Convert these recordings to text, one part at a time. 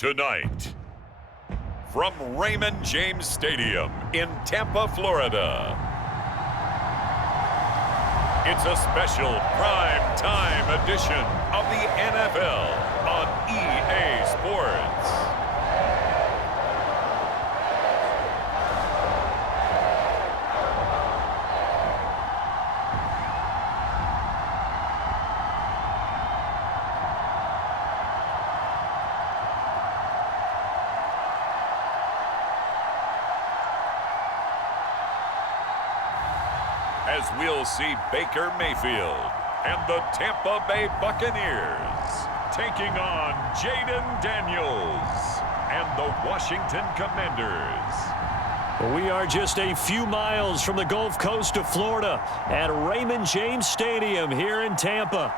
Tonight, from Raymond James Stadium in Tampa, Florida, it's a special prime time edition of the NFL on EA Sports. As we'll see Baker Mayfield and the Tampa Bay Buccaneers taking on Jayden Daniels and the Washington Commanders. We are just a few miles from the Gulf Coast of Florida at Raymond James Stadium here in Tampa.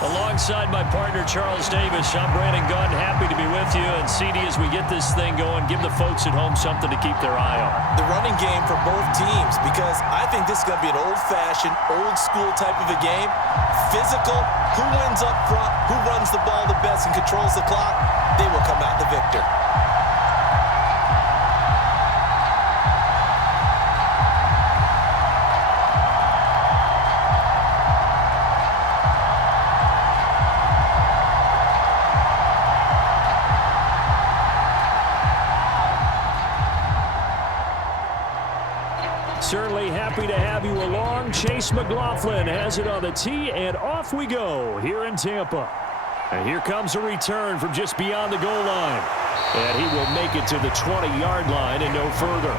Alongside my partner, Charles Davis, I'm Brandon Gunn, happy to be with you. And CD, as we get this thing going, give the folks at home something to keep their eye on. The running game for both teams, because I think this is going to be an old-fashioned, old-school type of a game. Physical, who wins up front, who runs the ball the best and controls the clock, they will come out the victor. Certainly happy to have you along. Chase McLaughlin has it on the tee, and off we go here in Tampa. And here comes a return from just beyond the goal line. And he will make it to the 20-yard line and no further.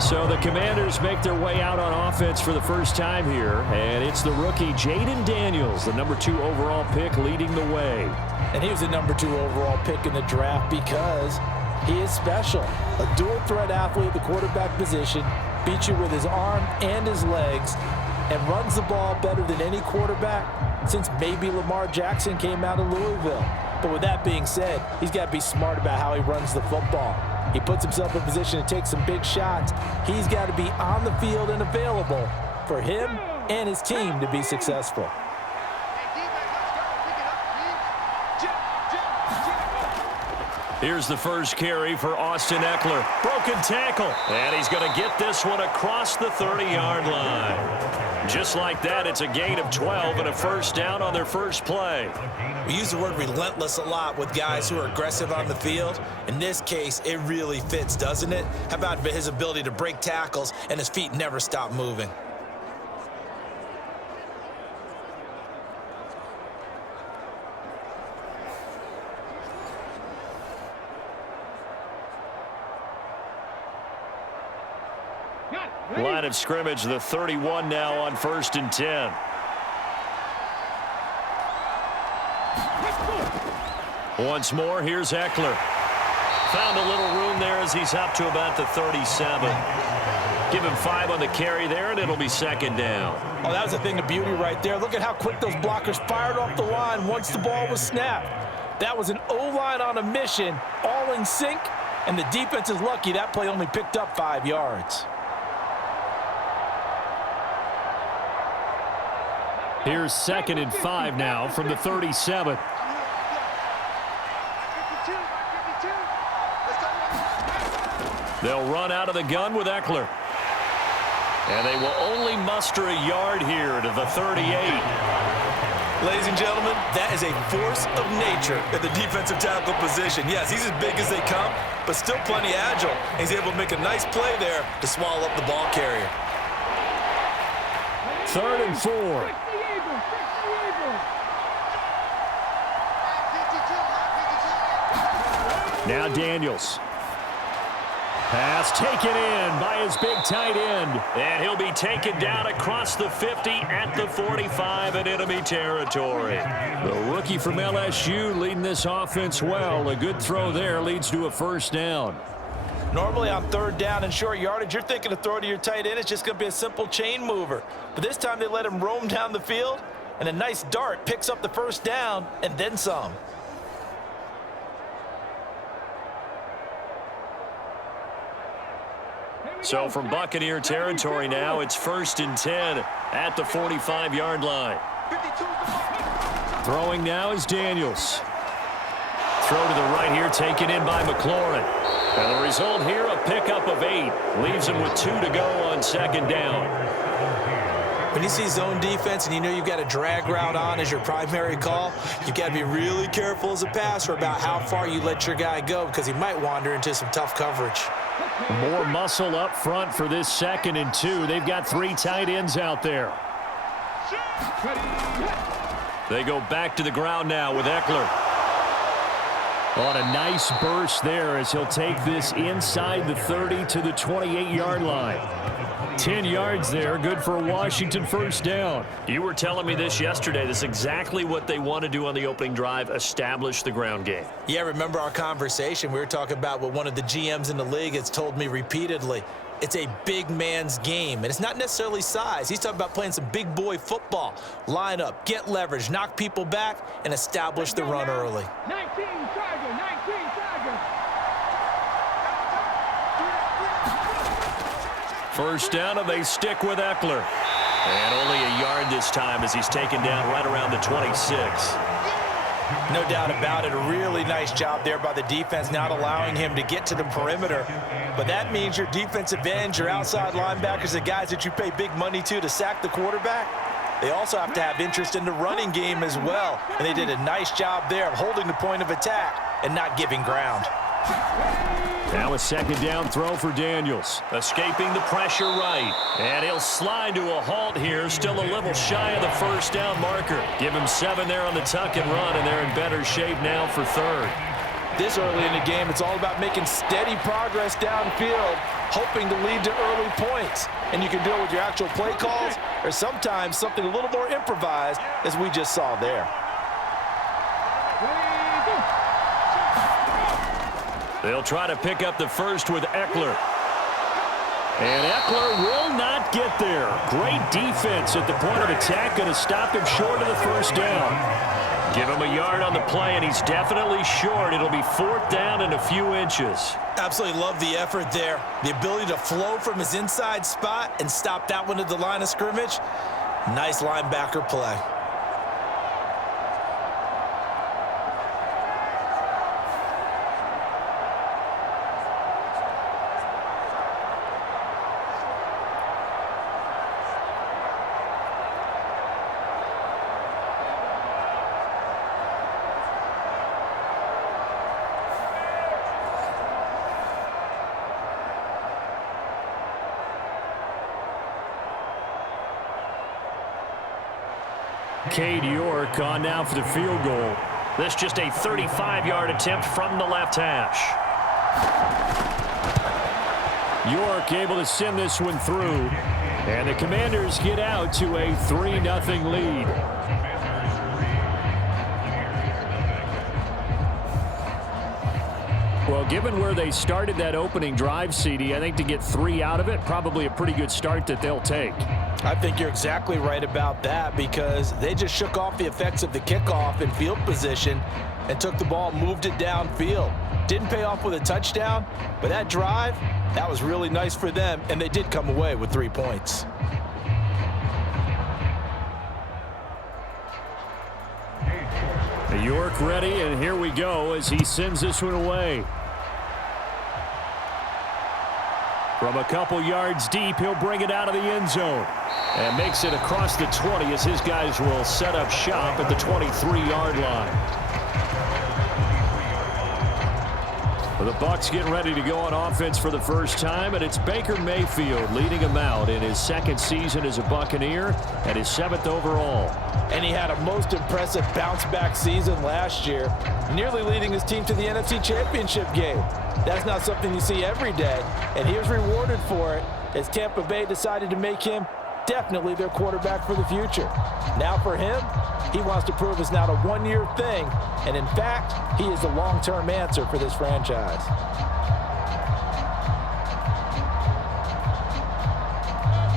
So the Commanders make their way out on offense for the first time here. And it's the rookie Jayden Daniels, the number 2 overall pick, leading the way. And he was the number 2 overall pick in the draft because he is special. A dual-threat athlete at the quarterback position, beats you with his arm and his legs, and runs the ball better than any quarterback since maybe Lamar Jackson came out of Louisville. But with that being said, he's got to be smart about how he runs the football. He puts himself in position to take some big shots. He's got to be on the field and available for him and his team to be successful. Here's the first carry for Austin Ekeler. Broken tackle. And he's going to get this one across the 30-yard line. Just like that, it's a gain of 12 and a first down on their first play. We use the word relentless a lot with guys who are aggressive on the field. In this case, it really fits, doesn't it? How about his ability to break tackles and his feet never stop moving? Line of scrimmage, the 31 now on 1st and 10. Once more, here's Ekeler. Found a little room there as he's up to about the 37. Give him 5 on the carry there, and it'll be 2nd down. Oh, that was a thing of beauty right there. Look at how quick those blockers fired off the line once the ball was snapped. That was an O-line on a mission, all in sync, and the defense is lucky that play only picked up 5 yards. Here's 2nd and 5 now from the 37. They'll run out of the gun with Ekeler. And they will only muster a yard here to the 38. Ladies and gentlemen, that is a force of nature at the defensive tackle position. Yes, he's as big as they come, but still plenty agile. He's able to make a nice play there to swallow up the ball carrier. 3rd and 4. Now Daniels. Pass taken in by his big tight end. And he'll be taken down across the 50 at the 45 in enemy territory. The rookie from LSU leading this offense well. A good throw there leads to a first down. Normally on 3rd down and short yardage, you're thinking to throw to your tight end. It's just going to be a simple chain mover. But this time they let him roam down the field, and a nice dart picks up the first down and then some. So from Buccaneer territory now, it's 1st and 10 at the 45-yard line. Throwing now is Daniels. Throw to the right here, taken in by McLaurin. And the result here, a pickup of 8. Leaves him with 2 to go on 2nd down. When you see zone defense and you know you've got a drag route on as your primary call, you've got to be really careful as a passer about how far you let your guy go because he might wander into some tough coverage. More muscle up front for this 2nd and 2. They've got 3 tight ends out there. They go back to the ground now with Ekeler. On a nice burst there as he'll take this inside the 30 to the 28-yard line. 10 yards there, good for a Washington 1st down. You were telling me this yesterday. This is exactly what they want to do on the opening drive, establish the ground game. Yeah, remember our conversation? We were talking about what one of the GMs in the league has told me repeatedly. It's a big man's game, and it's not necessarily size. He's talking about playing some big boy football. Line up, get leverage, knock people back, and establish the run early. 19 Tiger. First down, and they stick with Ekeler. And only a yard this time as he's taken down right around the 26. No doubt about it. A really nice job there by the defense, not allowing him to get to the perimeter. But that means your defensive ends, your outside linebackers, the guys that you pay big money to sack the quarterback, they also have to have interest in the running game as well. And they did a nice job there of holding the point of attack and not giving ground. Now a 2nd down throw for Daniels. Escaping the pressure right. And he'll slide to a halt here. Still a little shy of the 1st down marker. Give him 7 there on the tuck and run, and they're in better shape now for 3rd. This early in the game, it's all about making steady progress downfield, hoping to lead to early points. And you can do it with your actual play calls or sometimes something a little more improvised, as we just saw there. They'll try to pick up the 1st with Ekeler. And Ekeler will not get there. Great defense at the point of attack, going to stop him short of the 1st down. Give him a yard on the play, and he's definitely short. It'll be 4th down and a few inches. Absolutely love the effort there. The ability to flow from his inside spot and stop that one at the line of scrimmage. Nice linebacker play. Cade York on now for the field goal. This just a 35-yard attempt from the left hash. York able to send this one through. And the Commanders get out to a 3-0 lead. Well, given where they started that opening drive, CD, I think to get 3 out of it, probably a pretty good start that they'll take. I think you're exactly right about that because they just shook off the effects of the kickoff in field position and took the ball, moved it downfield. Didn't pay off with a touchdown, but that drive, that was really nice for them, and they did come away with 3 points. York ready, and here we go as he sends this one away. From a couple yards deep, he'll bring it out of the end zone and makes it across the 20 as his guys will set up shop at the 23-yard line. The Bucs getting ready to go on offense for the first time, and it's Baker Mayfield leading them out in his 2nd season as a Buccaneer and his 7th overall. And he had a most impressive bounce-back season last year, nearly leading his team to the NFC Championship game. That's not something you see every day, and he was rewarded for it as Tampa Bay decided to make him definitely their quarterback for the future. Now for him, he wants to prove it's not a one-year thing, and in fact, he is the long-term answer for this franchise.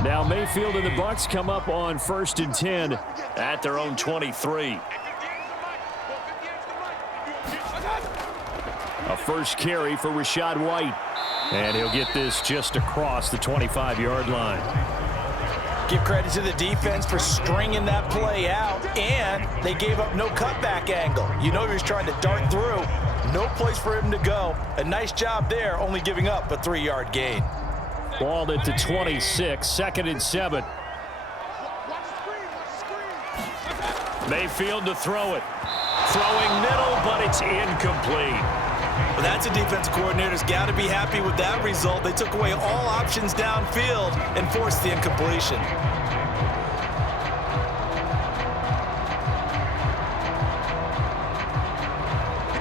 Now Mayfield and the Bucs come up on 1st and 10 at their own 23. A first carry for Rachaad White. And he'll get this just across the 25-yard line. Give credit to the defense for stringing that play out, and they gave up no cutback angle. You know he was trying to dart through. No place for him to go. A nice job there, only giving up a 3-yard gain. Balled into 26, 2nd and 7. Mayfield to throw it. Throwing middle, but it's incomplete. Well, that's a defensive coordinator's got to be happy with that result. They took away all options downfield and forced the incompletion.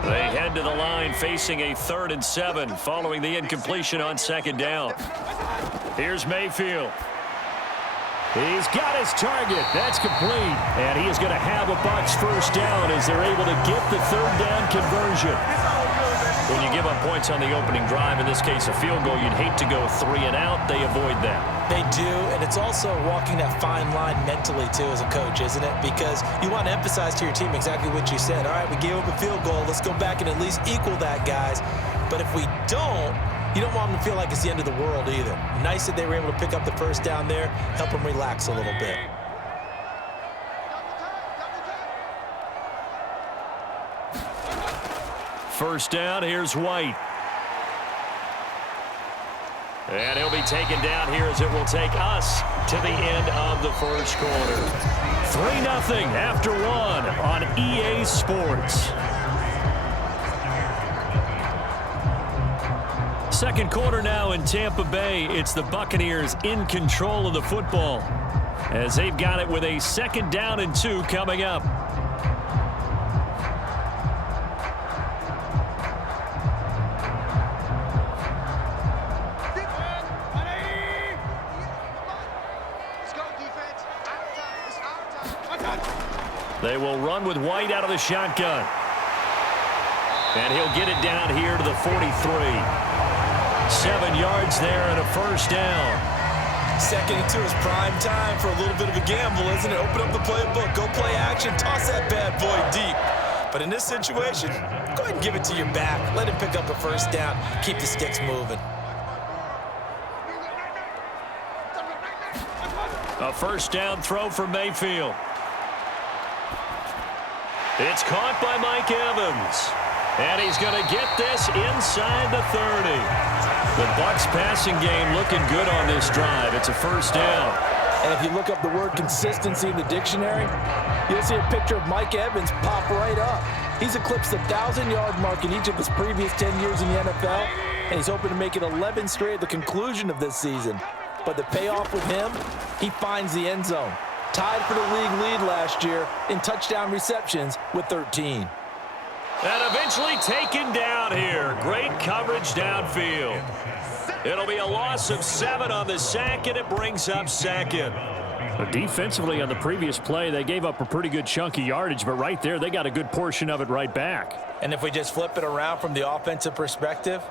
They head to the line facing a 3rd and 7 following the incompletion on 2nd down. Here's Mayfield. He's got his target. That's complete. And he is going to have a Bucs first down as they're able to get the 3rd down conversion. When you give up points on the opening drive, in this case a field goal, you'd hate to go 3 and out. They avoid that. They do, and it's also walking that fine line mentally, too, as a coach, isn't it? Because you want to emphasize to your team exactly what you said. All right, we gave up a field goal. Let's go back and at least equal that, guys. But if we don't, you don't want them to feel like it's the end of the world either. Nice that they were able to pick up the first down there, help them relax a little bit. First down, here's White. And he'll be taken down here as it will take us to the end of the first quarter. 3-0 after 1 on EA Sports. Second quarter now in Tampa Bay. It's the Buccaneers in control of the football as they've got it with a 2nd down and 2 coming up. They will run with White out of the shotgun. And he'll get it down here to the 43. 7 yards there and a first down. 2nd and 2 is prime time for a little bit of a gamble, isn't it? Open up the playbook, go play action, toss that bad boy deep. But in this situation, go ahead and give it to your back. Let him pick up a first down, keep the sticks moving. A first down throw for Mayfield. It's caught by Mike Evans. And he's going to get this inside the 30. The Bucs passing game looking good on this drive. It's a first down. And if you look up the word consistency in the dictionary, you'll see a picture of Mike Evans pop right up. He's eclipsed the 1,000-yard mark in each of his previous 10 years in the NFL, and he's hoping to make it 11 straight at the conclusion of this season. But the payoff with him, he finds the end zone. Tied for the league lead last year in touchdown receptions with 13. And eventually taken down here. Great coverage downfield. It'll be a loss of 7 on the sack, and it brings up 2nd. Defensively on the previous play, they gave up a pretty good chunk of yardage, but right there, they got a good portion of it right back. And if we just flip it around from the offensive perspective,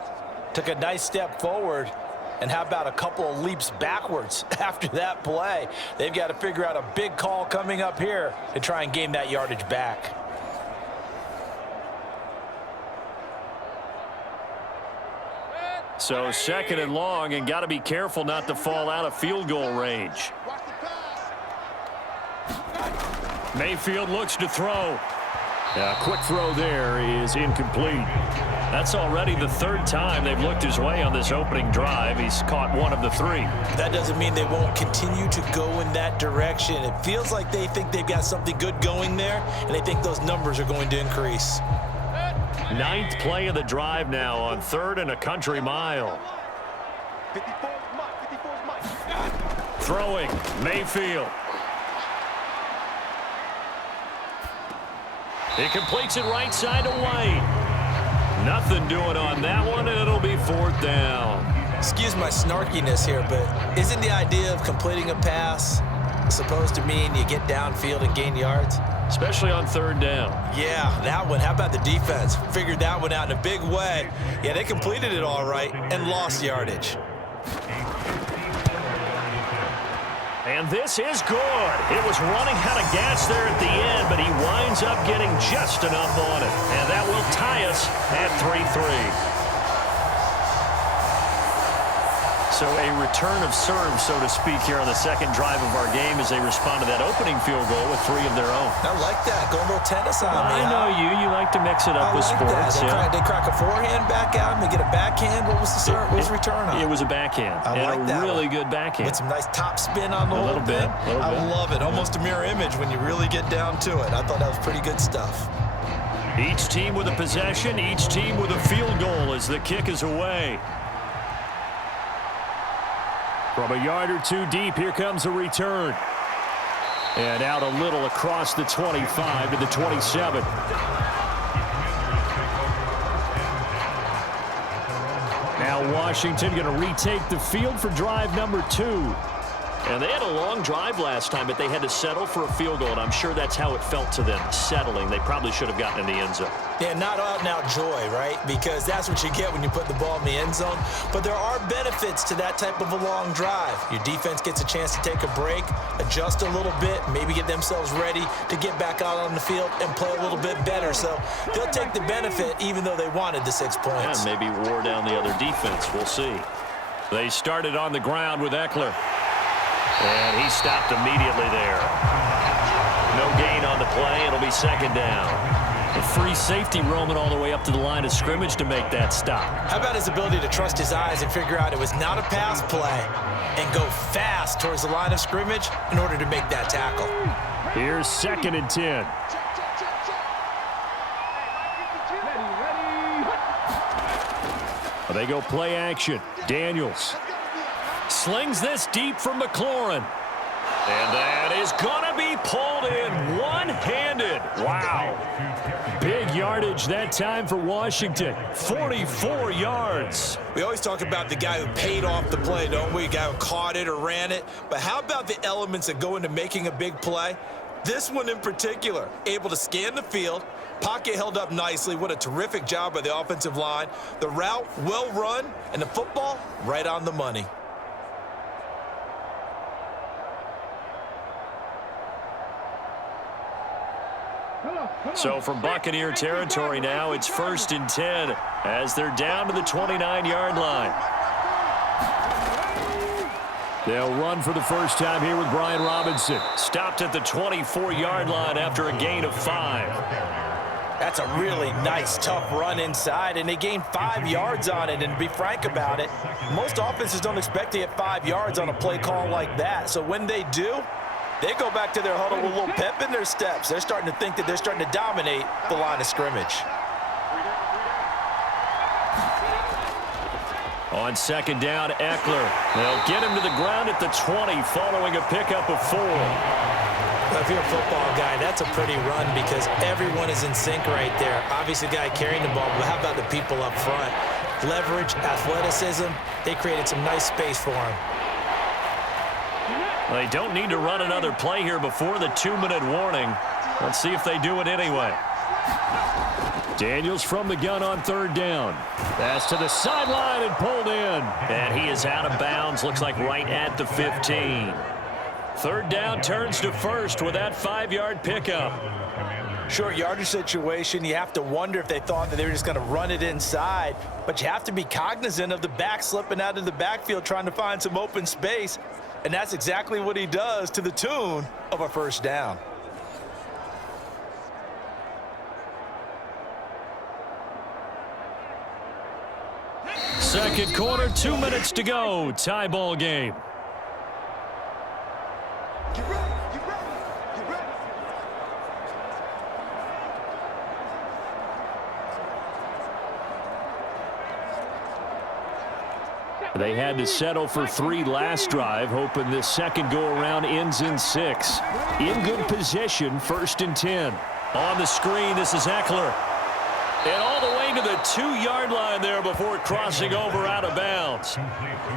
took a nice step forward, and how about a couple of leaps backwards after that play? They've got to figure out a big call coming up here to try and gain that yardage back. So 2nd and long, and got to be careful not to fall out of field goal range. Mayfield looks to throw. A quick throw there is incomplete. That's already the 3rd time they've looked his way on this opening drive. He's caught 1 of the 3. That doesn't mean they won't continue to go in that direction. It feels like they think they've got something good going there, and they think those numbers are going to increase. 9th play of the drive now on 3rd and a country mile. Throwing, Mayfield. He completes it right side to White. Nothing doing on that one, and it'll be 4th down. Excuse my snarkiness here, but isn't the idea of completing a pass supposed to mean you get downfield and gain yards? Especially on 3rd down. Yeah, that one. How about the defense? Figured that one out in a big way. Yeah, they completed it all right and lost yardage. And this is good. It was running out of gas there at the end, but he winds up getting just enough on it. And that will tie us at 3-3. So a return of serve, so to speak, here on the second drive of our game as they respond to that opening field goal with 3 of their own. I like that. Go a little tennis on me. I know you. You like to mix it up with sports. They crack a forehand back out and they get a backhand. What was the serve? What was the return on? It was a backhand. I like and a really good backhand. With some nice top spin on the whole thing. I love it. Almost a mirror image when you really get down to it. I thought that was pretty good stuff. Each team with a possession, each team with a field goal as the kick is away. From a yard or two deep, here comes a return. And out a little across the 25 to the 27. Now Washington going to retake the field for drive number 2. And they had a long drive last time, but they had to settle for a field goal, and I'm sure that's how it felt to them, settling. They probably should have gotten in the end zone. Yeah, not out-and-out joy, right? Because that's what you get when you put the ball in the end zone. But there are benefits to that type of a long drive. Your defense gets a chance to take a break, adjust a little bit, maybe get themselves ready to get back out on the field and play a little bit better. So they'll take the benefit even though they wanted the 6 points. Yeah, maybe wore down the other defense. We'll see. They started on the ground with Ekeler. And he stopped immediately there. No gain on the play. It'll be second down. A free safety roaming all the way up to the line of scrimmage to make that stop. How about his ability to trust his eyes and figure out it was not a pass play and go fast towards the line of scrimmage in order to make that tackle. Here's 2nd and 10. They go play action. Daniels slings this deep from McLaurin. And that is going to be pulled in one-handed. Wow. Big yardage that time for Washington. 44 yards. We always talk about the guy who paid off the play, don't we? The guy who caught it or ran it. But how about the elements that go into making a big play? This one in particular, able to scan the field, pocket held up nicely. What a terrific job by the offensive line. The route well run, and the football right on the money. So from Buccaneer territory now, it's 1st and 10 as they're down to the 29-yard line. They'll run for the first time here with Brian Robinson. Stopped at the 24-yard line after a gain of 5. That's a really nice, tough run inside, and they gained 5 yards on it. And to be frank about it, most offenses don't expect to get 5 yards on a play call like that. So when they do, they go back to their huddle with a little pep in their steps. They're starting to think that they're starting to dominate the line of scrimmage. On 2nd down, Ekeler. They'll get him to the ground at the 20 following a pickup of 4. Well, if you're a football guy, that's a pretty run because everyone is in sync right there. Obviously, the guy carrying the ball, but how about the people up front? Leverage, athleticism, they created some nice space for him. They don't need to run another play here before the 2-minute warning. Let's see if they do it anyway. Daniels from the gun on 3rd down. Pass to the sideline and pulled in. And he is out of bounds. Looks like right at the 15. 3rd down turns to 1st with that 5-yard pickup. Short yardage situation, you have to wonder if they thought that they were just going to run it inside. But you have to be cognizant of the back slipping out of the backfield trying to find some open space. And that's exactly what he does to the tune of a 1st down. Second quarter, 2 minutes to go. Tie ball game. They had to settle for 3 last drive, hoping this second go-around ends in 6. In good position, 1st and 10. On the screen, this is Ekeler. And all the way to the 2-yard line there before crossing over out of bounds.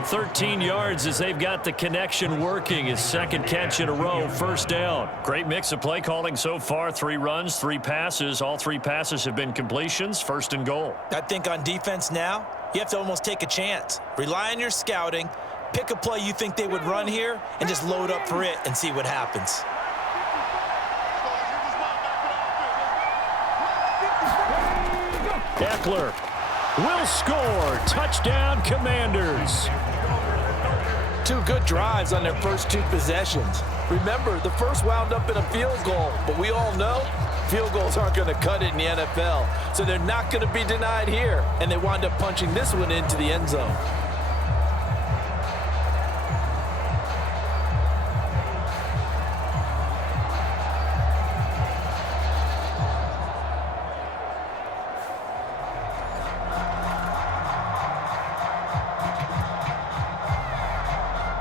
13 yards as they've got the connection working. His 2nd catch in a row, 1st down. Great mix of play calling so far. 3 runs, 3 passes. All 3 passes have been completions. 1st and goal. I think on defense now, you have to almost take a chance. Rely on your scouting. Pick a play you think they would run here and just load up for it and see what happens. Ekeler will score. Touchdown, Commanders. two good drives on their first two possessions. Remember, the first wound up in a field goal, but we all know field goals aren't going to cut it in the NFL. So they're not going to be denied here, and they wind up punching this one into the end zone.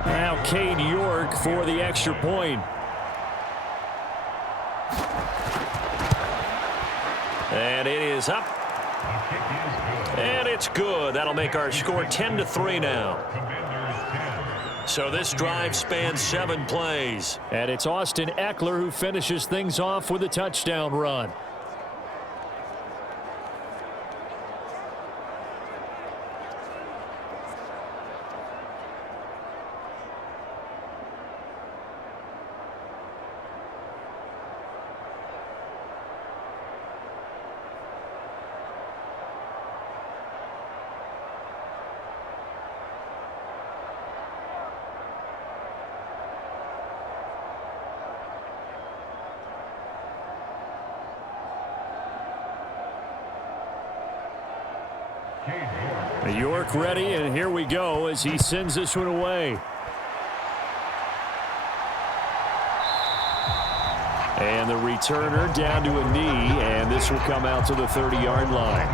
Now Cade York for the extra point. And it is up. And it's good. That'll make our score 10-3 now. So this drive spans 7 plays. And it's Austin Ekeler who finishes things off with a touchdown run. York ready, and here we go as he sends this one away. And the returner down to a knee, and this will come out to the 30-yard line.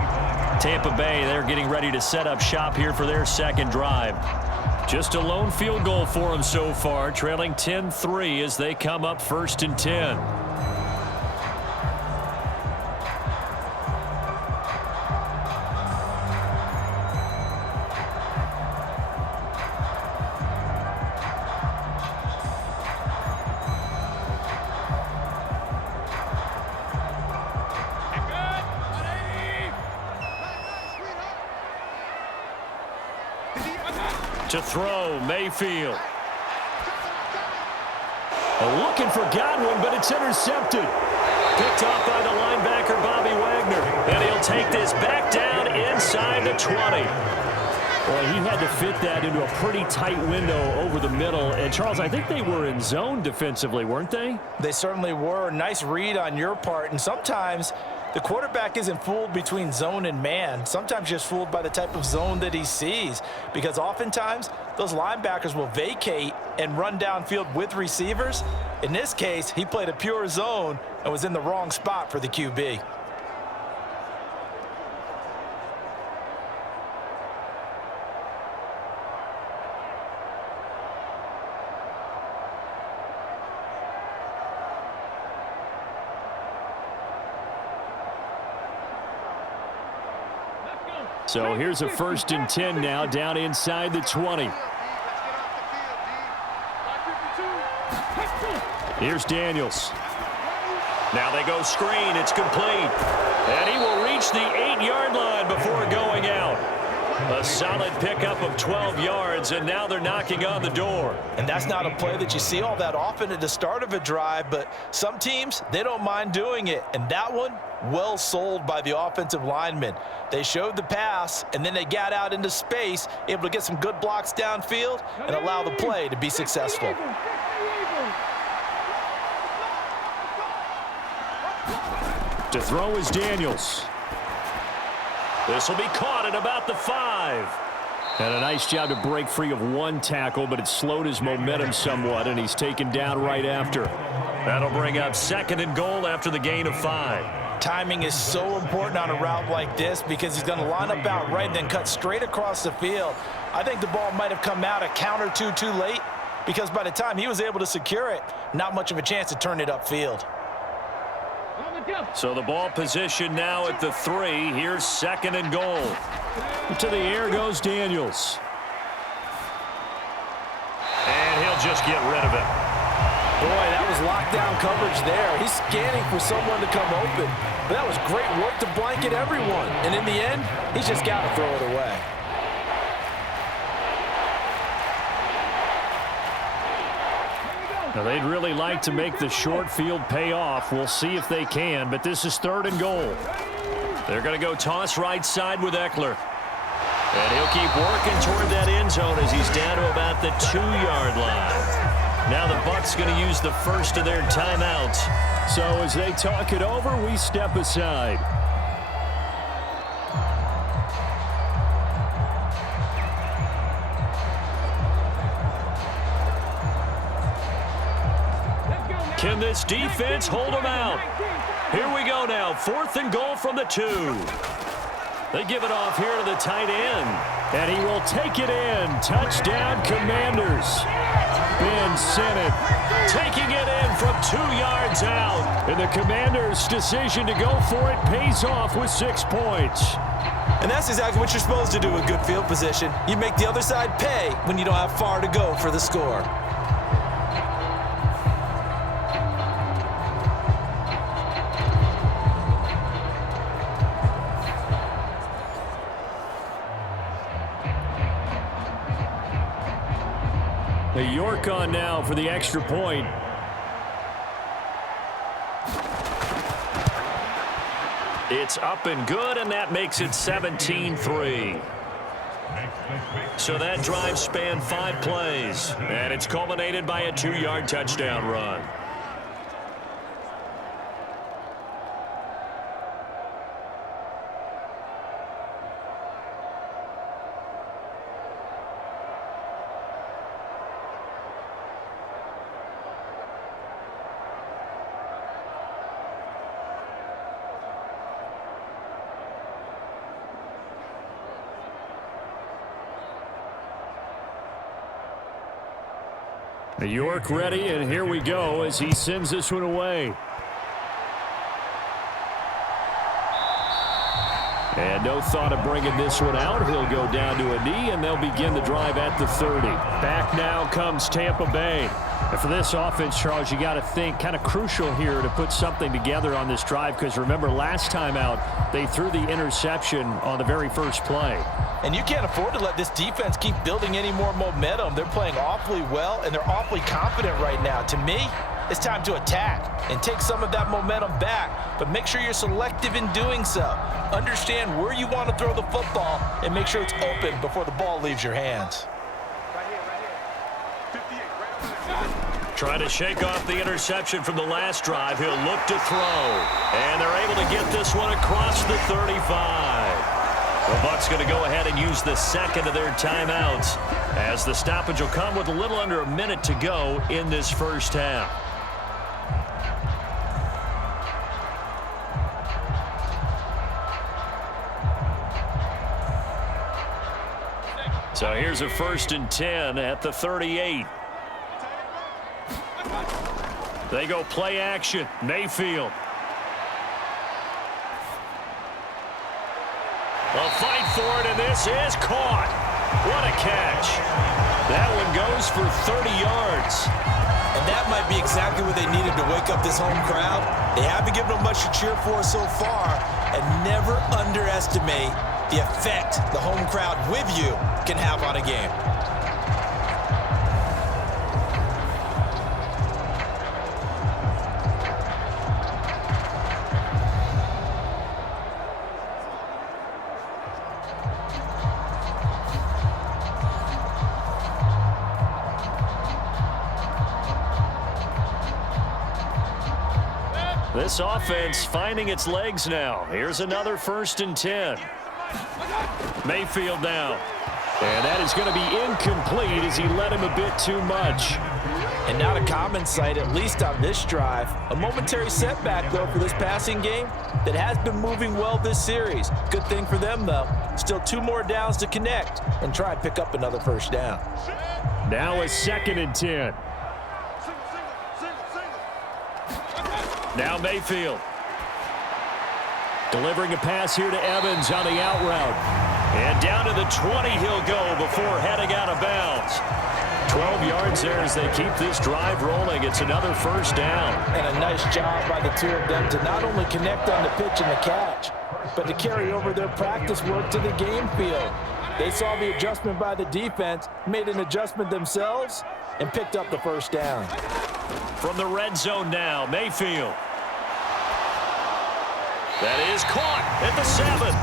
Tampa Bay, they're getting ready to set up shop here for their second drive. Just a lone field goal for them so far, trailing 10-3 as they come up 1st and 10. To throw, Mayfield. Looking for Godwin, but it's intercepted. Picked off by the linebacker, Bobby Wagner. And he'll take this back down inside the 20. Well, he had to fit that into a pretty tight window over the middle. And, Charles, I think they were in zone defensively, weren't they? They certainly were. Nice read on your part. And sometimes the quarterback isn't fooled between zone and man. Sometimes just fooled by the type of zone that he sees. Because oftentimes, those linebackers will vacate and run downfield with receivers. In this case, he played a pure zone and was in the wrong spot for the QB. So here's a 1st and 10 now down inside the 20. Here's Daniels. Now they go screen. It's complete. And he will reach the 8-yard line before going out. A solid pickup of 12 yards, and now they're knocking on the door. And that's not a play that you see all that often at the start of a drive, but some teams, they don't mind doing it. And that one, well sold by the offensive lineman. They showed the pass, and then they got out into space, able to get some good blocks downfield and allow the play to be successful. To throw is Daniels. This will be caught at about the 5. And a nice job to break free of one tackle, but it slowed his momentum somewhat, and he's taken down right after. That'll bring up 2nd and goal after the gain of 5. Timing is so important on a route like this because he's going to line up out right and then cut straight across the field. I think the ball might have come out a count or two too late because by the time he was able to secure it, not much of a chance to turn it upfield. So the ball position now at the 3. Here's 2nd and goal. To the air goes Daniels. And he'll just get rid of it. Boy, that was lockdown coverage there. He's scanning for someone to come open. But that was great work to blanket everyone. And in the end, he's just got to throw it away. Now, they'd really like to make the short field pay off. We'll see if they can, but this is 3rd and goal. They're going to go toss right side with Ekeler. And he'll keep working toward that end zone as he's down to about the 2-yard line. Now the Bucs going to use the first of their timeouts. So as they talk it over, we step aside. Can this defense hold them out? Here we go now. 4th and goal from the 2. They give it off here to the tight end. And he will take it in. Touchdown, Commanders. Ben Sinnott taking it in from 2 yards out. And the Commanders' decision to go for it pays off with 6 points. And that's exactly what you're supposed to do with good field position. You make the other side pay when you don't have far to go for the score. The York on now for the extra point. It's up and good, and that makes it 17-3. So that drive spanned 5 plays, and it's culminated by a 2-yard touchdown run. York ready, and here we go as he sends this one away. And no thought of bringing this one out. He'll go down to a knee, and they'll begin the drive at the 30. Back now comes Tampa Bay. And for this offense, Charles, you got to think kind of crucial here to put something together on this drive, because remember last time out they threw the interception on the very first play. And you can't afford to let this defense keep building any more momentum. They're playing awfully well, and they're awfully confident right now. To me, it's time to attack and take some of that momentum back, but make sure you're selective in doing so. Understand where you want to throw the football and make sure it's open before the ball leaves your hands. Trying to shake off the interception from the last drive. He'll look to throw, and they're able to get this one across the 35. The Bucs going to go ahead and use the second of their timeouts, as the stoppage will come with a little under a minute to go in this first half. So here's a 1st and 10 at the 38. They go play action. Mayfield. A fight for it, and this is caught. What a catch. That one goes for 30 yards. And that might be exactly what they needed to wake up this home crowd. They haven't given them much to cheer for so far, and never underestimate the effect the home crowd with you can have on a game. This offense finding its legs now. Here's another 1st and 10. Mayfield now. And that is going to be incomplete as he led him a bit too much. And not a common sight, at least on this drive. A momentary setback, though, for this passing game that has been moving well this series. Good thing for them, though. Still 2 more downs to connect and try and pick up another first down. Now a 2nd and 10. Now Mayfield. Delivering a pass here to Evans on the out route. And down to the 20 he'll go before heading out of bounds. 12 yards there as they keep this drive rolling. It's another first down. And a nice job by the two of them to not only connect on the pitch and the catch, but to carry over their practice work to the game field. They saw the adjustment by the defense, made an adjustment themselves, and picked up the first down. From the red zone now, Mayfield. That is caught at the 7.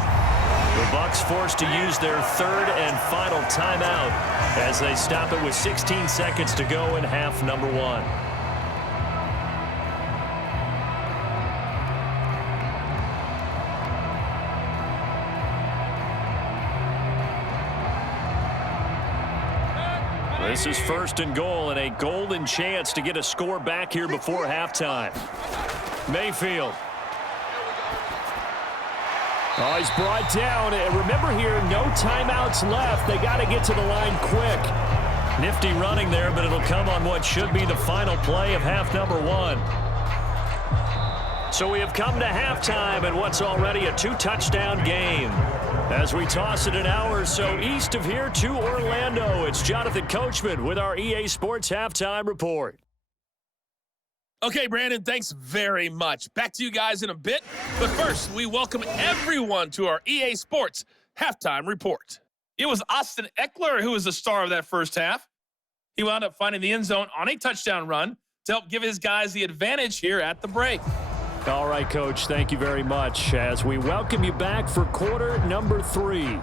The Bucs forced to use their third and final timeout as they stop it with 16 seconds to go in half number 1. This is first and goal and a golden chance to get a score back here before halftime. Mayfield. Oh, he's brought down. And remember here, no timeouts left. They got to get to the line quick. Nifty running there, but it'll come on what should be the final play of half number 1. So we have come to halftime and what's already a 2-touchdown game. As we toss it an hour or so east of here to Orlando, it's Jonathan Coachman with our EA Sports Halftime Report. Okay, Brandon, thanks very much. Back to you guys in a bit. But first, we welcome everyone to our EA Sports Halftime Report. It was Austin Ekeler who was the star of that first half. He wound up finding the end zone on a touchdown run to help give his guys the advantage here at the break. All right, Coach, thank you very much as we welcome you back for quarter number 3.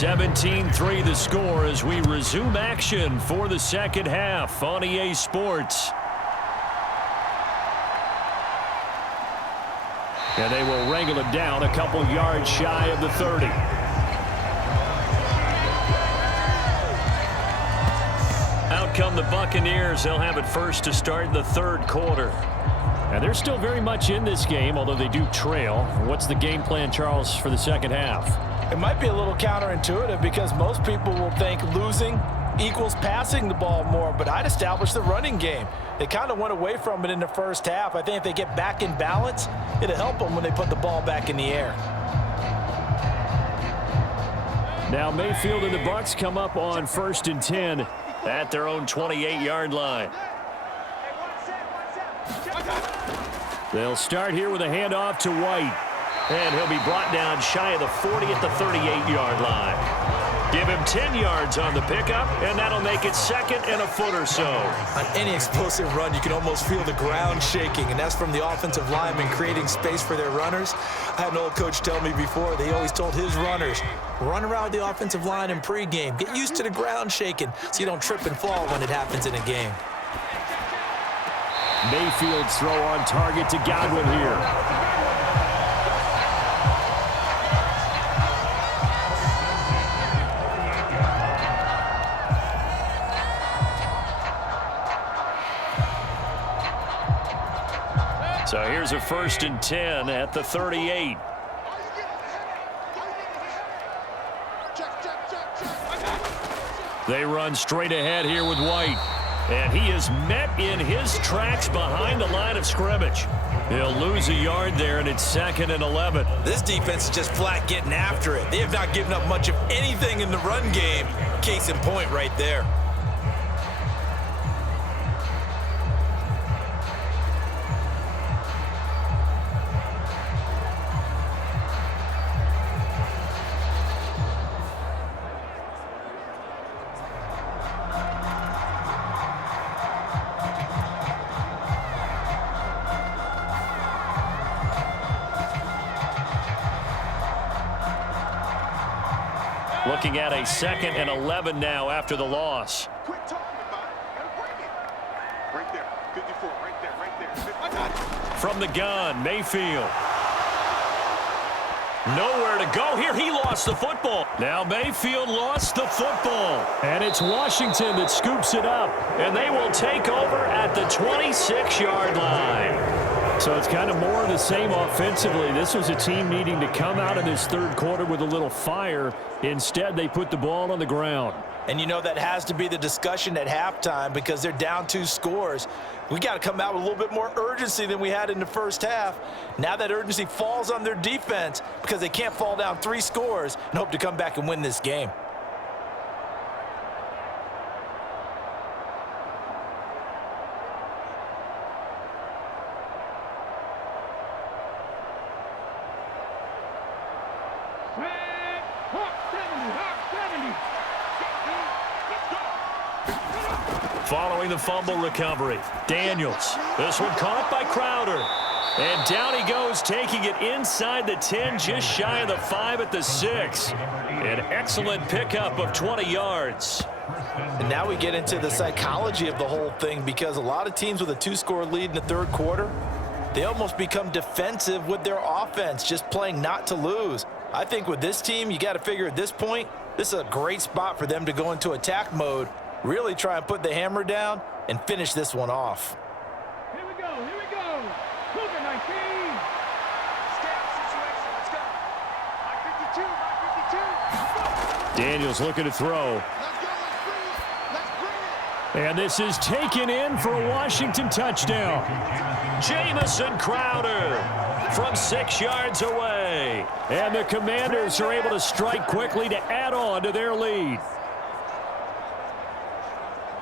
(17-3) the score as we resume action for the second half on EA Sports. And they will wrangle it down a couple yards shy of the 30. Out come the Buccaneers. They'll have it first to start the third quarter. And they're still very much in this game, although they do trail. What's the game plan, Charles, for the second half? It might be a little counterintuitive because most people will think losing equals passing the ball more, but I'd establish the running game. They kind of went away from it in the first half. I think if they get back in balance, it'll help them when they put the ball back in the air. Now Mayfield and the Bucs come up on 1st and 10 at their own 28-yard line. They'll start here with a handoff to White. And he'll be brought down shy of the 40 at the 38-yard line. Give him 10 yards on the pickup, and that'll make it second and a foot or so. On any explosive run, you can almost feel the ground shaking, and that's from the offensive linemen creating space for their runners. I had an old coach tell me before, they always told his runners, run around the offensive line in pregame. Get used to the ground shaking so you don't trip and fall when it happens in a game. Mayfield's throw on target to Godwin here. So here's a 1st and 10 at the 38. They run straight ahead here with White. And he is met in his tracks behind the line of scrimmage. He'll lose a yard there, and it's 2nd and 11. This defense is just flat getting after it. They have not given up much of anything in the run game. Case in point right there. Looking at a 2nd and 11 now after the loss. Quit talking about it and bring it. Right there, 54, right there. From the gun, Mayfield. Nowhere to go here. He lost the football. Now Mayfield lost the football. And it's Washington that scoops it up. And they will take over at the 26-yard line. So it's kind of more of the same offensively. This was a team needing to come out in this third quarter with a little fire. Instead, they put the ball on the ground. And you know that has to be the discussion at halftime because they're down 2 scores. We got to come out with a little bit more urgency than we had in the first half. Now that urgency falls on their defense because they can't fall down 3 scores and hope to come back and win this game. Following the fumble recovery, Daniels. This one caught by Crowder. And down he goes, taking it inside the 10, just shy of the 5 at the 6. An excellent pickup of 20 yards. And now we get into the psychology of the whole thing because a lot of teams with a 2-score lead in the third quarter, they almost become defensive with their offense, just playing not to lose. I think with this team, you got to figure at this point, this is a great spot for them to go into attack mode, really try and put the hammer down and finish this one off. Here we go. Cougar 19. Scout situation. Let's go. My 52. Let's go. Daniels looking to throw. Let's bring it. And this is taken in for a Washington touchdown. Jamison Crowder from 6 yards away. And the Commanders are able to strike quickly to add on to their lead.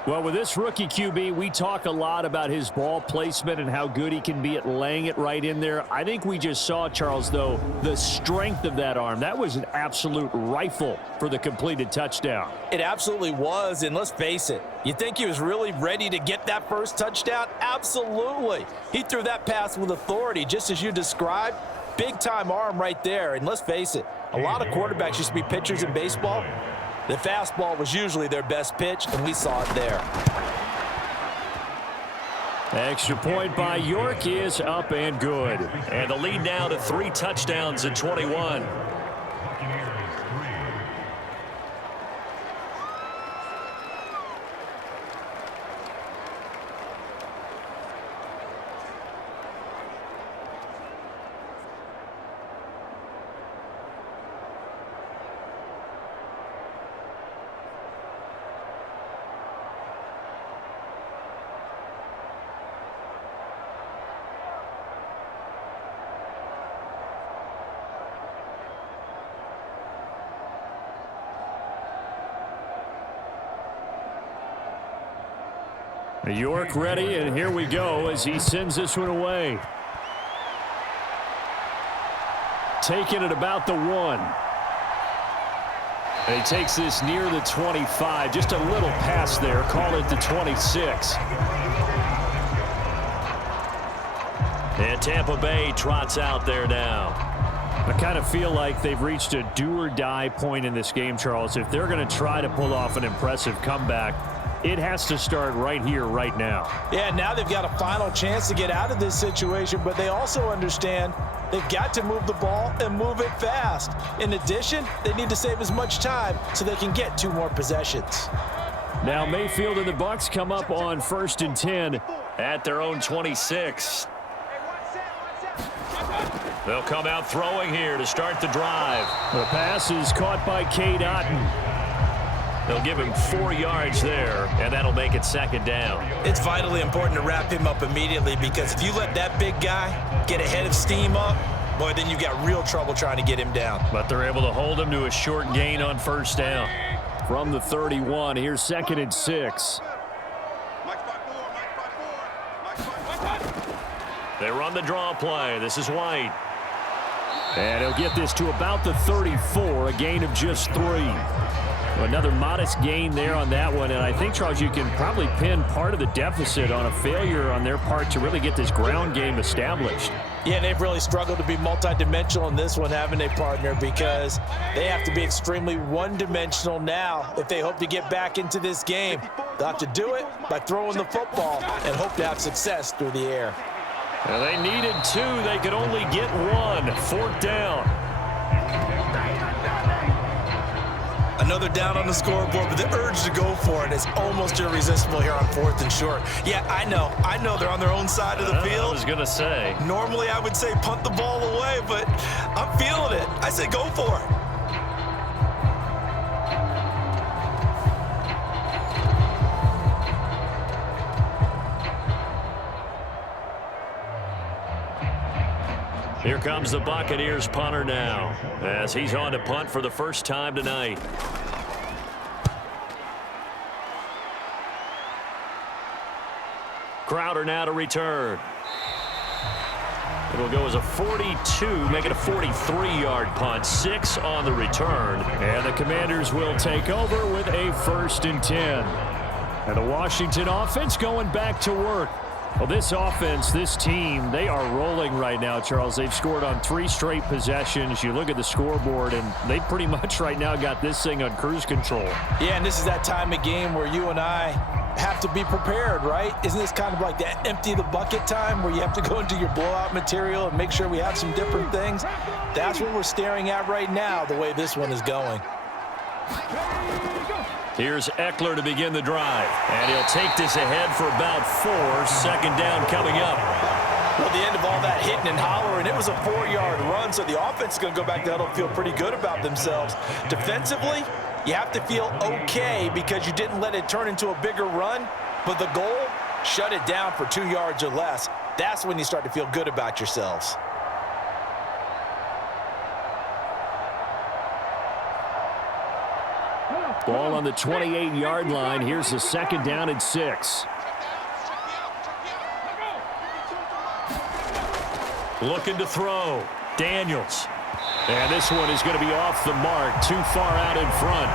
Well, with this rookie QB, we talk a lot about his ball placement and how good he can be at laying it right in there. I think we just saw, Charles, though, the strength of that arm. That was an absolute rifle for the completed touchdown. It absolutely was, and let's face it, you think he was really ready to get that first touchdown? Absolutely. He threw that pass with authority, just as you described. Big-time arm right there, and let's face it, a lot of quarterbacks used to be pitchers in baseball. The fastball was usually their best pitch, and we saw it there. Extra point by York is up and good. And the lead now to 3 touchdowns at 21. York ready, and here we go as he sends this one away. Taking it about the 1. And he takes this near the 25. Just a little pass there. Call it the 26. And Tampa Bay trots out there now. I kind of feel like they've reached a do-or-die point in this game, Charles. If they're going to try to pull off an impressive comeback, it has to start right here, right now. Yeah, now they've got a final chance to get out of this situation, but they also understand they've got to move the ball and move it fast. In addition, they need to save as much time so they can get 2 more possessions. Now Mayfield and the Bucs come up on 1st and 10 at their own 26. They'll come out throwing here to start the drive. The pass is caught by Cade Otton. They'll give him 4 yards there, and that'll make it 2nd down. It's vitally important to wrap him up immediately because if you let that big guy get ahead of steam up, boy, then you've got real trouble trying to get him down. But they're able to hold him to a short gain on 1st down. From the 31, here's 2nd and 6. They run the draw play. This is White. And he'll get this to about the 34, a gain of just 3. Another modest gain there on that one, and I think, Charles, you can probably pin part of the deficit on a failure on their part to really get this ground game established. Yeah, they've really struggled to be multidimensional in this one, haven't they, partner? Because they have to be extremely one-dimensional now if they hope to get back into this game. They'll have to do it by throwing the football and hope to have success through the air. Well, they needed 2. They could only get 1. 4th down. know they're down on the scoreboard, but the urge to go for it is almost irresistible here on 4th and short. Yeah, I know they're on their own side of the field. I was going to say. Normally, I would say punt the ball away, but I'm feeling it. I say go for it. Here comes the Buccaneers punter now, as he's on to punt for the first time tonight. Crowder now to return. It'll go as a 42, make it a 43-yard punt. 6 on the return. And the Commanders will take over with a 1st and 10. And the Washington offense going back to work. Well, this offense, this team, they are rolling right now, Charles. They've scored on 3 straight possessions. You look at the scoreboard, and they pretty much right now got this thing on cruise control. Yeah, and this is that time of game where you and I have to be prepared, right? Isn't this kind of like that empty the bucket time where you have to go into your blowout material and make sure we have some different things? That's what we're staring at right now, the way this one is going. Here's Ekeler to begin the drive. And he'll take this ahead for about 4. 2nd down coming up. Well, the end of all that hitting and hollering, it was a 4-yard run, so the offense is going to go back to huddle and feel pretty good about themselves. Defensively, you have to feel okay because you didn't let it turn into a bigger run, but the goal, shut it down for 2 yards or less. That's when you start to feel good about yourselves. Ball on the 28-yard line. Here's the 2nd down and 6. Looking to throw. Daniels. And this one is going to be off the mark, too far out in front.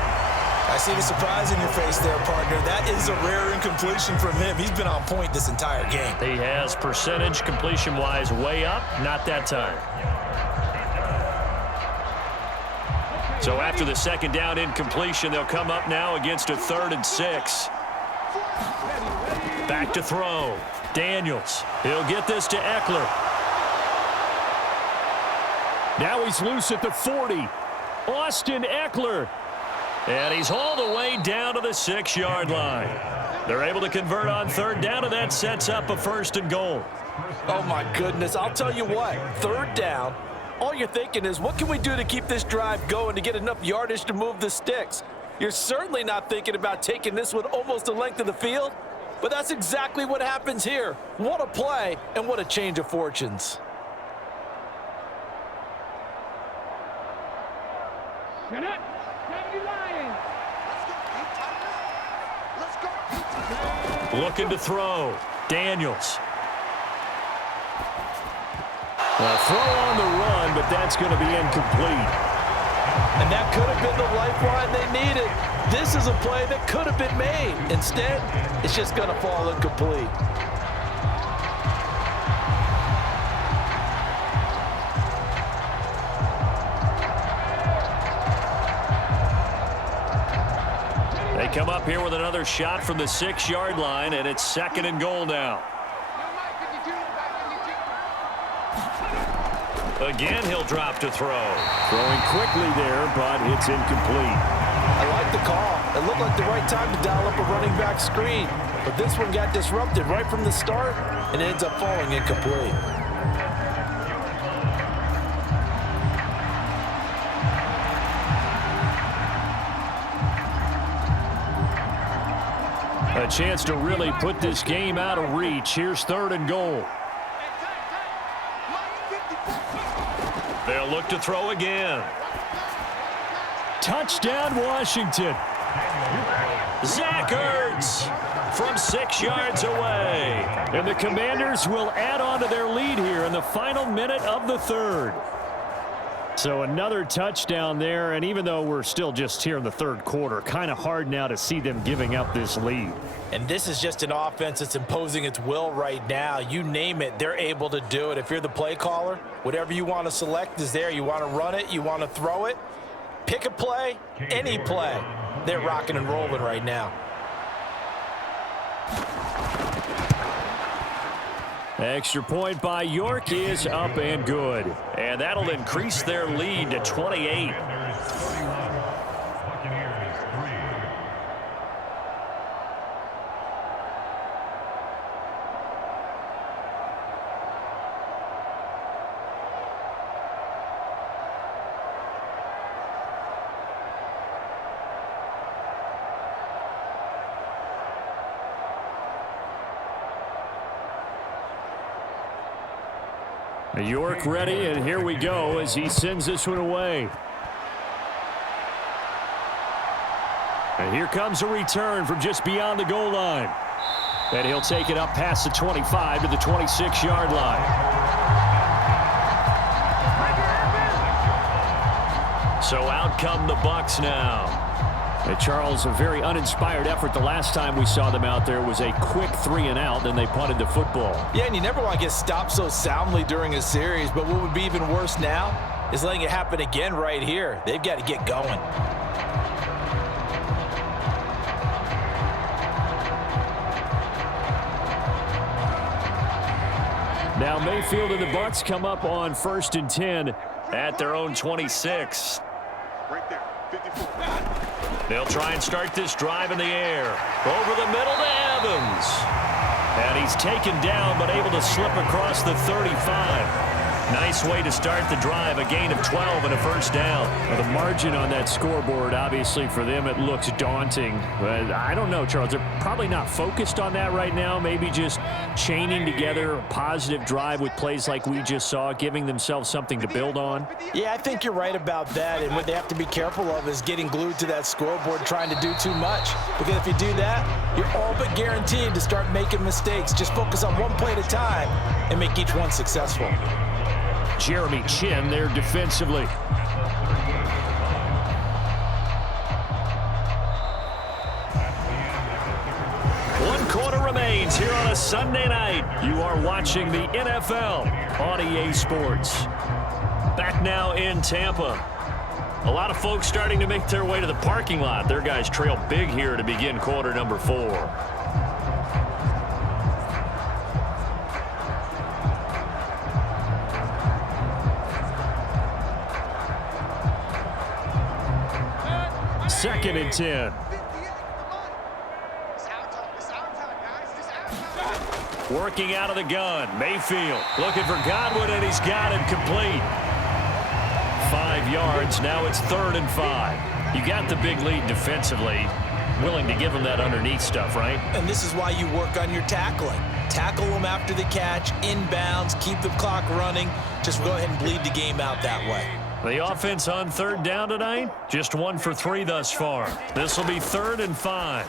I see the surprise in your face there, partner. That is a rare incompletion from him. He's been on point this entire game. He has percentage completion-wise way up. Not that time. So after the 2nd down incompletion, they'll come up now against a 3rd and 6. Back to throw. Daniels. He'll get this to Ekeler. Now he's loose at the 40. Austin Ekeler. And he's hauled away down to the 6-yard line. They're able to convert on 3rd down, and that sets up a 1st and goal. Oh, my goodness. I'll tell you what, 3rd down, all you're thinking is, what can we do to keep this drive going to get enough yardage to move the sticks? You're certainly not thinking about taking this one almost the length of the field, but that's exactly what happens here. What a play, and what a change of fortunes. Looking to throw. Daniels. A throw on the run, but that's going to be incomplete. And that could have been the lifeline they needed. This is a play that could have been made. Instead, it's just going to fall incomplete. They come up here with another shot from the 6-yard line, and it's 2nd and goal now. Again, he'll drop to throw. Throwing quickly there, but it's incomplete. I like the call. It looked like the right time to dial up a running back screen. But this one got disrupted right from the start, and it ends up falling incomplete. A chance to really put this game out of reach. Here's 3rd and goal. They'll look to throw again. Touchdown, Washington. Zach Ertz from 6 yards away. And the Commanders will add on to their lead here in the final minute of the 3rd. So another touchdown there, and even though we're still just here in the 3rd quarter, kind of hard now to see them giving up this lead. And this is just an offense that's imposing its will right now. You name it, they're able to do it. If you're the play caller, whatever you want to select is there. You want to run it, you want to throw it, pick a play, any play. They're rocking and rolling right now. Extra point by York is up and good. And that'll increase their lead to 28. York ready, and here we go as he sends this one away. And here comes a return from just beyond the goal line. And he'll take it up past the 25 to the 26-yard line. So out come the Bucs now. And Charles, a very uninspired effort. The last time we saw them out there was a quick 3-and-out, then they punted the football. Yeah, and you never want to get stopped so soundly during a series, but what would be even worse now is letting it happen again right here. They've got to get going. Now Mayfield and the Bucs come up on 1st and 10 at their own 26. Right there, 54. They'll try and start this drive in the air. Over the middle to Evans. And he's taken down but able to slip across the 35. Nice way to start the drive, a gain of 12 and a first down. Well, the margin on that scoreboard, obviously for them, it looks daunting. But I don't know, Charles. They're probably not focused on that right now. Maybe just chaining together a positive drive with plays like we just saw, giving themselves something to build on. Yeah, I think you're right about that. And what they have to be careful of is getting glued to that scoreboard, trying to do too much. Because if you do that, you're all but guaranteed to start making mistakes. Just focus on one play at a time and make each one successful. Jeremy Chin there defensively. One quarter remains here on a Sunday night. You are watching the NFL on EA Sports. Back now in Tampa. A lot of folks starting to make their way to the parking lot. Their guys trail big here to begin quarter number 4. Second and 10. Working out of the gun. Mayfield looking for Godwin, and he's got it complete. 5 yards. Now it's 3rd and 5. You got the big lead defensively. Willing to give them that underneath stuff, right? And this is why you work on your tackling. Tackle them after the catch, inbounds, keep the clock running. Just go ahead and bleed the game out that way. The offense on 3rd down tonight, just 1 for 3 thus far. This will be 3rd and 5.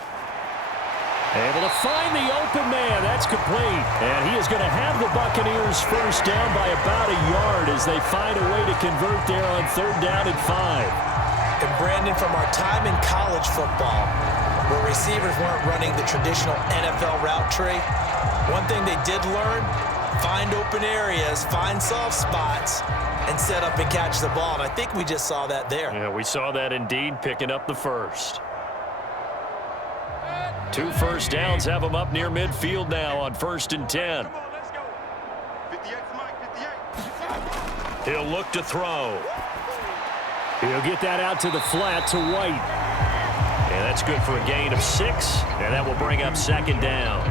Able to find the open man. That's complete. And he is going to have the Buccaneers first down by about a yard as they find a way to convert there on 3rd down and 5. And Brandon, from our time in college football, where receivers weren't running the traditional NFL route tree, one thing they did learn, find open areas, find soft spots, and set up and catch the ball. And I think we just saw that there. Yeah, we saw that indeed, picking up the first. 2 first downs have them up near midfield now on 1st and 10. 58, Mike, 58. He'll look to throw. He'll get that out to the flat to White. And that's good for a gain of 6, and that will bring up 2nd down.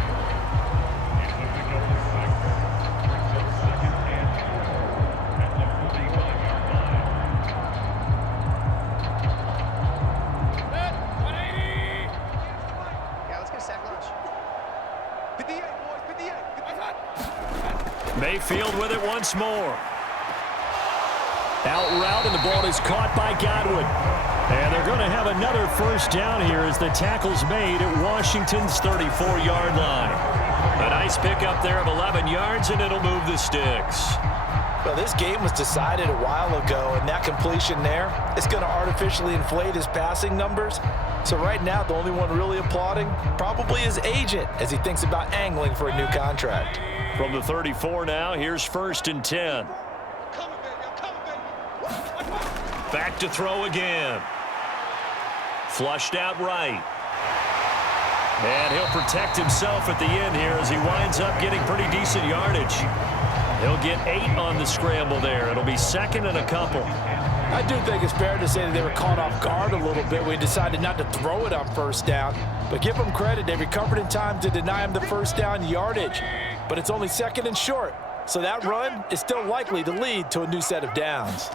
Mayfield with it once more. Out route, and the ball is caught by Godwin. And they're going to have another first down here as the tackle's made at Washington's 34-yard line. A nice pickup there of 11 yards, and it'll move the sticks. Well, this game was decided a while ago, and that completion there is going to artificially inflate his passing numbers. So right now, the only one really applauding probably his agent as he thinks about angling for a new contract. From the 34 now, here's 1st and 10. Back to throw again. Flushed out right. And he'll protect himself at the end here as he winds up getting pretty decent yardage. He'll get 8 on the scramble there. It'll be 2nd and a couple. I do think it's fair to say that they were caught off guard a little bit. We decided not to throw it on 1st down. But give them credit. They recovered in time to deny him the 1st down yardage. But it's only 2nd and short. So that run is still likely to lead to a new set of downs.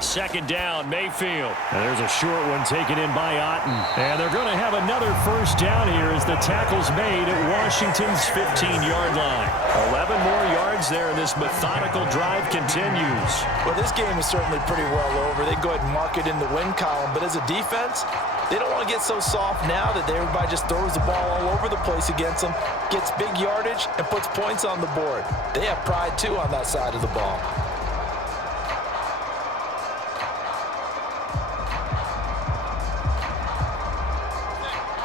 Second down, Mayfield. And there's a short one taken in by Otten. And they're going to have another first down here as the tackle's made at Washington's 15-yard line. 11 more yards there, and this methodical drive continues. Well, this game is certainly pretty well over. They go ahead and mark it in the win column. But as a defense, they don't want to get so soft now that everybody just throws the ball all over the place against them, gets big yardage, and puts points on the board. They have pride, too, on that side of the ball.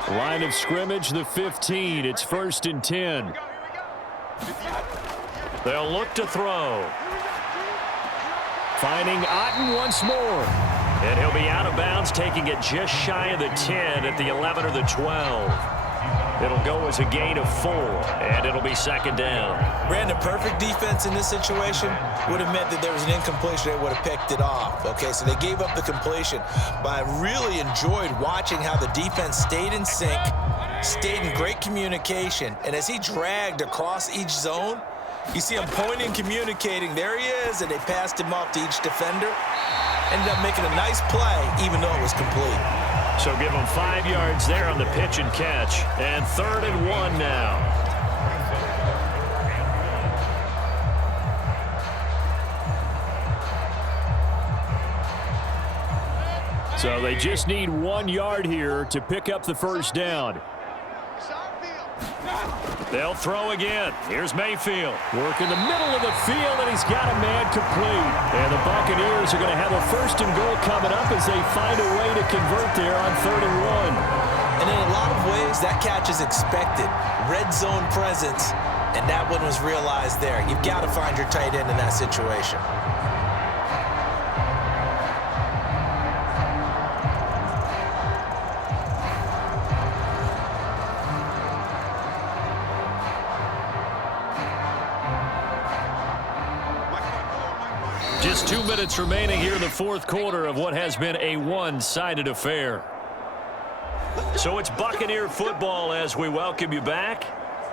Line of scrimmage, the 15. It's 1st and 10. They'll look to throw. Finding Otten once more. And he'll be out of bounds, taking it just shy of the 10 at the 11 or the 12. It'll go as a gain of 4, and it'll be second down. Brandon, perfect defense in this situation would have meant that there was an incompletion. They would have picked it off. Okay, so they gave up the completion. But I really enjoyed watching how the defense stayed in sync, stayed in great communication. And as he dragged across each zone, you see him pointing, communicating. There he is, and they passed him off to each defender. Ended up making a nice play, even though it was complete. So give him 5 yards there on the pitch and catch. And 3rd and 1 now. So they just need 1 yard here to pick up the first down. They'll throw again. Here's Mayfield. Work in the middle of the field, and he's got a man complete. And the Buccaneers are going to have a 1st and goal coming up as they find a way to convert there on 3rd and 1. And in a lot of ways, that catch is expected. Red zone presence, and that one was realized there. You've got to find your tight end in that situation. Just 2 minutes remaining here in the 4th quarter of what has been a one-sided affair. So it's Buccaneer football as we welcome you back.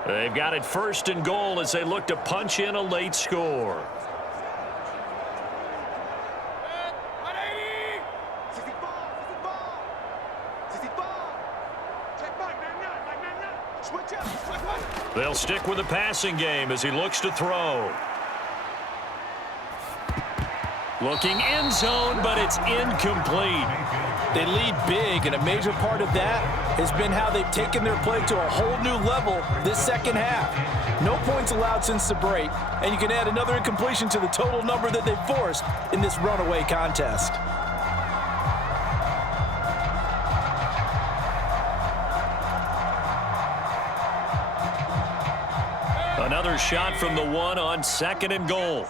They've got it 1st and goal as they look to punch in a late score. They'll stick with the passing game as he looks to throw. Looking end zone, but it's incomplete. They lead big, and a major part of that has been how they've taken their play to a whole new level this second half. No points allowed since the break, and you can add another incompletion to the total number that they've forced in this runaway contest. Another shot from the 1 on 2nd and goal.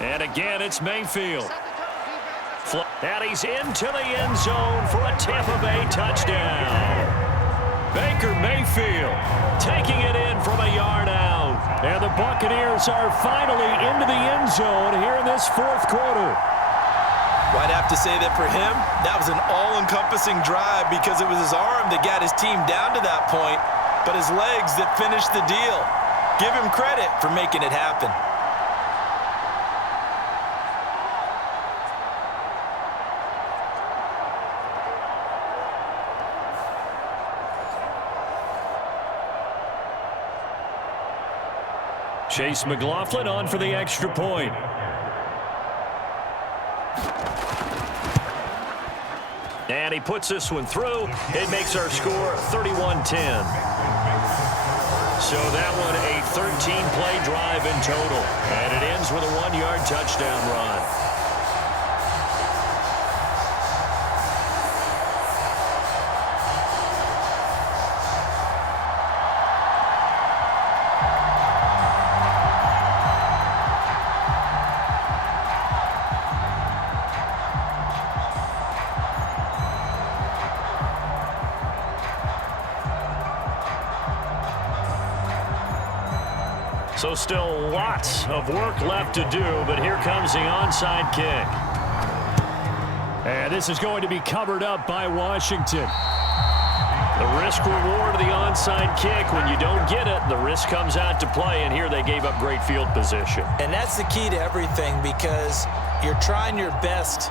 And again, it's Mayfield. And he's into the end zone for a Tampa Bay touchdown. Baker Mayfield taking it in from a yard out. And the Buccaneers are finally into the end zone here in this 4th quarter. Well, I'd have to say that for him, that was an all-encompassing drive because it was his arm that got his team down to that point, but his legs that finished the deal. Give him credit for making it happen. Chase McLaughlin on for the extra point. And he puts this one through. It makes our score 31-10. So that one a 13-play drive in total. And it ends with a 1-yard touchdown run. So still lots of work left to do, but here comes the onside kick. And this is going to be covered up by Washington. The The risk reward of the onside kick. When you don't get it, the risk comes out to play, and here they gave up great field position. And that's the key to everything, because you're trying your best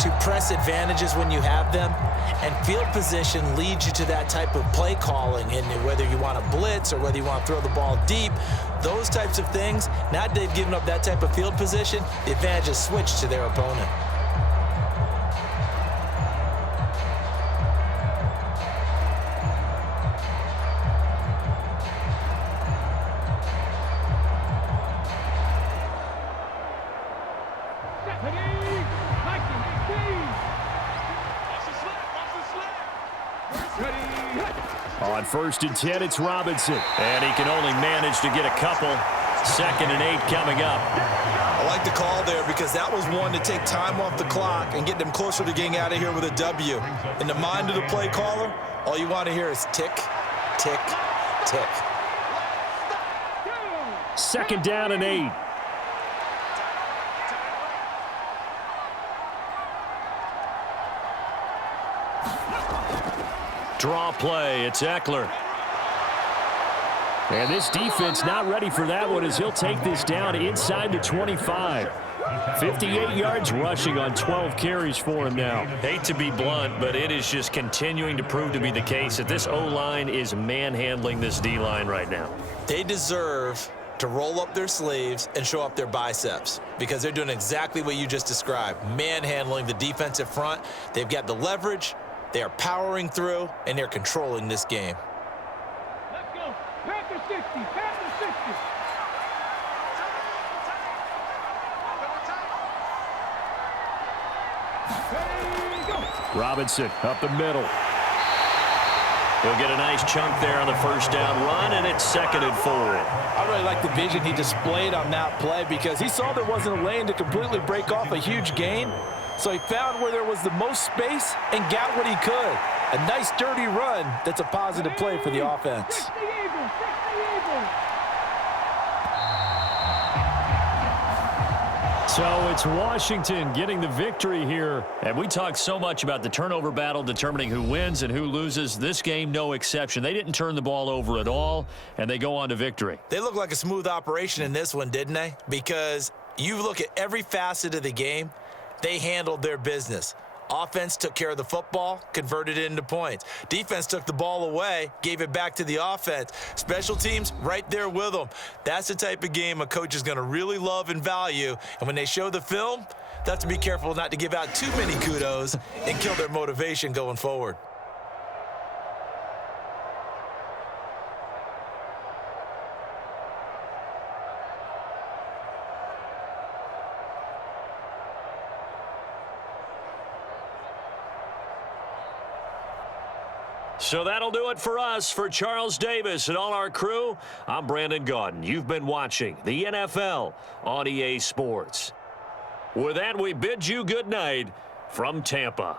to press advantages when you have them, and field position leads you to that type of play calling. And whether you want to blitz or whether you want to throw the ball deep, those types of things, now that they've given up that type of field position, the advantage is switched to their opponent. On 1st and 10, it's Robinson. And he can only manage to get a couple. 2nd and 8 coming up. I like the call there, because that was one to take time off the clock and get them closer to getting out of here with a W. In the mind of the play caller, all you want to hear is tick, tick, tick. 2nd down and 8. Draw play. It's Ekeler. And this defense not ready for that one, as he'll take this down inside the 25. 58 yards rushing on 12 carries for him now. Hate to be blunt, but it is just continuing to prove to be the case that this O-line is manhandling this D-line right now. They deserve to roll up their sleeves and show up their biceps, because they're doing exactly what you just described, manhandling the defensive front. They've got the leverage, they are powering through, and they're controlling this game. Let's go. Panther 60, Panther 60. Robinson up the middle. He'll get a nice chunk there on the 1st down run, and it's 2nd and 4. I really like the vision he displayed on that play, because he saw there wasn't a lane to completely break off a huge gain. So he found where there was the most space and got what he could. A nice, dirty run that's a positive play for the offense. So it's Washington getting the victory here. And we talked so much about the turnover battle determining who wins and who loses. This game, no exception. They didn't turn the ball over at all, and they go on to victory. They look like a smooth operation in this one, didn't they? Because you look at every facet of the game, they handled their business. Offense took care of the football, converted it into points. Defense took the ball away, gave it back to the offense. Special teams, right there with them. That's the type of game a coach is going to really love and value. And when they show the film, they have to be careful not to give out too many kudos and kill their motivation going forward. So that'll do it for us. For Charles Davis and all our crew, I'm Brandon Gaudin. You've been watching the NFL on EA Sports. With that, we bid you good night from Tampa.